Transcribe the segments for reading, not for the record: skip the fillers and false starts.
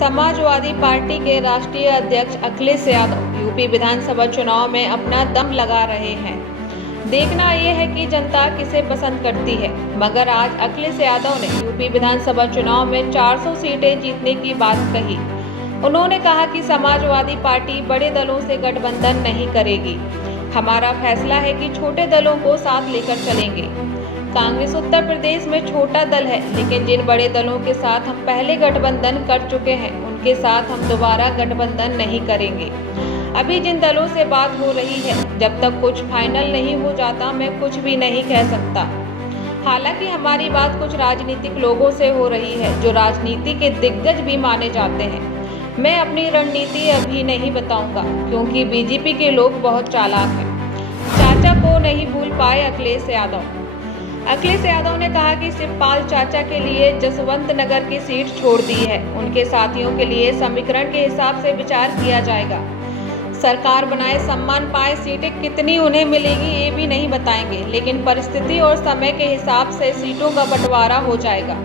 Samajwadi party के राष्ट्रीय अध्यक्ष अखिलेश यादव यूपी विधानसभा चुनाव में अपना दम लगा रहे हैं। देखना ये है कि जनता किसे पसंद करती है। मगर आज अखिलेश यादव ने यूपी विधानसभा चुनाव में 400 सीटें जीतने की बात कही। उन्होंने कहा कि समाजवादी पार्टी बड़े दलों से गठबंधन नहीं करेगी। हमारा फैसला है कि छोटे दलों को साथ लेकर चलेंगे। कांग्रेस उत्तर प्रदेश में छोटा दल है, लेकिन जिन बड़े दलों के साथ हम पहले गठबंधन कर चुके हैं उनके साथ हम दोबारा गठबंधन नहीं करेंगे। अभी जिन दलों से बात हो रही है, जब तक कुछ फाइनल नहीं हो जाता मैं कुछ भी नहीं कह सकता। हालांकि हमारी बात कुछ राजनीतिक लोगों से हो रही है जो राजनीति के दिग्गज भी माने जाते हैं। मैं अपनी रणनीति अभी नहीं बताऊंगा क्योंकि बीजेपी के लोग बहुत चालाक हैं। चाचा को नहीं भूल पाए अखिलेश यादव। अखिलेश यादव ने कहा कि शिवपाल चाचा के लिए जसवंत नगर की सीट छोड़ दी है। उनके साथियों के लिए समीकरण के हिसाब से विचार किया जाएगा। सरकार बनाए सम्मान पाए सीटें कितनी उन्हें मिलेगी ये भी नहीं बताएंगे, लेकिन परिस्थिति और समय के हिसाब से सीटों का बंटवारा हो जाएगा।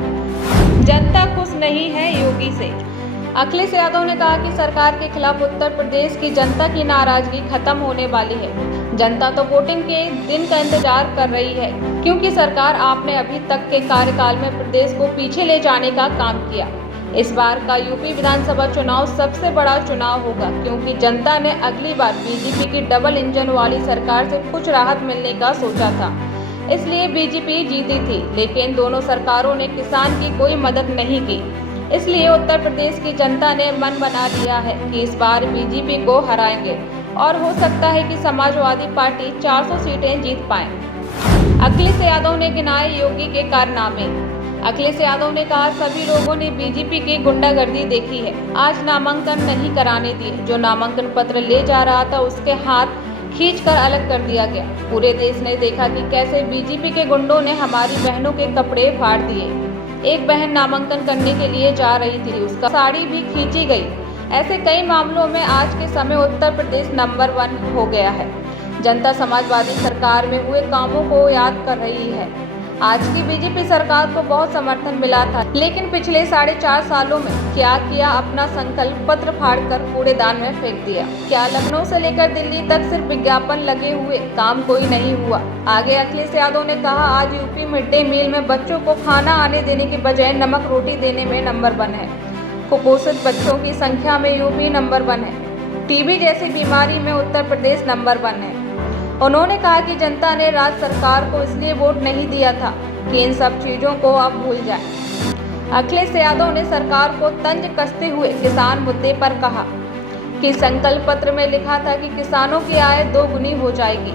जनता खुश नहीं है योगी से। अखिलेश यादव ने कहा कि सरकार के खिलाफ उत्तर प्रदेश की जनता की नाराजगी खत्म होने वाली है। जनता तो वोटिंग के दिन का इंतजार कर रही है, क्योंकि सरकार आपने अभी तक के कार्यकाल में प्रदेश को पीछे ले जाने का काम किया। इस बार का यूपी विधानसभा चुनाव सबसे बड़ा चुनाव होगा, क्योंकि जनता ने अगली बार बीजेपी की डबल इंजन वाली सरकार से कुछ राहत मिलने का सोचा था, इसलिए बीजेपी जीती थी। लेकिन दोनों सरकारों ने किसान की कोई मदद नहीं की, इसलिए उत्तर प्रदेश की जनता ने मन बना लिया है कि इस बार बीजेपी को हराएंगे और हो सकता है कि समाजवादी पार्टी 400 सीटें जीत पाए। अखिलेश यादव ने गिनाए योगी के कारनामे। अखिलेश यादव ने कहा, सभी लोगों ने बीजेपी की गुंडागर्दी देखी है। आज नामांकन नहीं कराने दिए। जो नामांकन पत्र ले जा रहा था उसके हाथ खींचकर अलग कर दिया गया। पूरे देश ने देखा कि कैसे बीजेपी के गुंडों ने हमारी बहनों के कपड़े फाड़ दिए। एक बहन नामांकन करने के लिए जा रही थी, उसका साड़ी भी खींची गई। ऐसे कई मामलों में आज के समय उत्तर प्रदेश नंबर 1 हो गया है। जनता समाजवादी सरकार में हुए कामों को याद कर रही है। आज की बीजेपी सरकार को बहुत समर्थन मिला था, लेकिन पिछले 4.5 सालों में क्या किया? अपना संकल्प पत्र फाड़कर कूड़ेदान में फेंक दिया। क्या लखनऊ से लेकर दिल्ली तक सिर्फ विज्ञापन लगे हुए, काम कोई नहीं हुआ? आगे अखिलेश यादव ने कहा, आज यूपी मिड डे मील में बच्चों को खाना आने देने के बजाय नमक रोटी देने में नंबर 1 है। कुपोषित बच्चों की संख्या में यूपी नंबर 1 है। टीबी जैसी बीमारी में उत्तर प्रदेश नंबर 1 है। उन्होंने कहा कि जनता ने राज्य सरकार को इसलिए वोट नहीं दिया था कि इन सब चीज़ों को अब भूल जाए। अखिलेश यादव ने सरकार को तंज कसते हुए किसान मुद्दे पर कहा कि संकल्प पत्र में लिखा था कि किसानों की आय 2 गुनी हो जाएगी।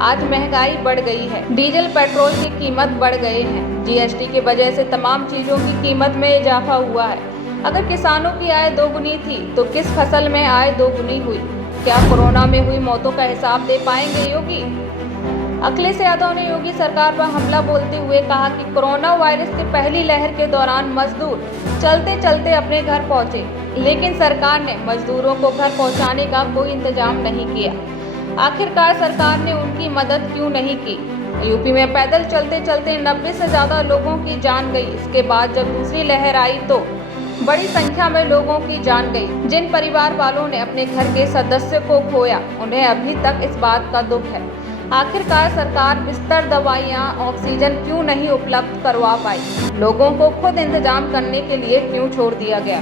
आज महंगाई बढ़ गई है, डीजल पेट्रोल की कीमत बढ़ गए हैं। जीएसटी की वजह से तमाम चीज़ों की कीमत में इजाफा हुआ है। अगर किसानों की आय 2 गुनी थी तो किस फसल में आय 2 गुनी हुई? क्या कोरोना में हुई मौतों का हिसाब दे पाएंगे योगी? अखिलेश यादव ने योगी सरकार पर हमला बोलते हुए कहा कि कोरोना वायरस की पहली लहर के दौरान मजदूर चलते चलते अपने घर पहुंचे, लेकिन सरकार ने मजदूरों को घर पहुंचाने का कोई इंतजाम नहीं किया। आखिरकार सरकार ने उनकी मदद क्यों नहीं की? यूपी में पैदल चलते चलते 90 से ज़्यादा लोगों की जान गई। इसके बाद जब दूसरी लहर आई तो बड़ी संख्या में लोगों की जान गई। जिन परिवार वालों ने अपने घर के सदस्य को खोया, उन्हें अभी तक इस बात का दुख है। आखिरकार सरकार बिस्तर, दवाइयाँ, ऑक्सीजन क्यों नहीं उपलब्ध करवा पाई? लोगों को खुद इंतजाम करने के लिए क्यों छोड़ दिया गया?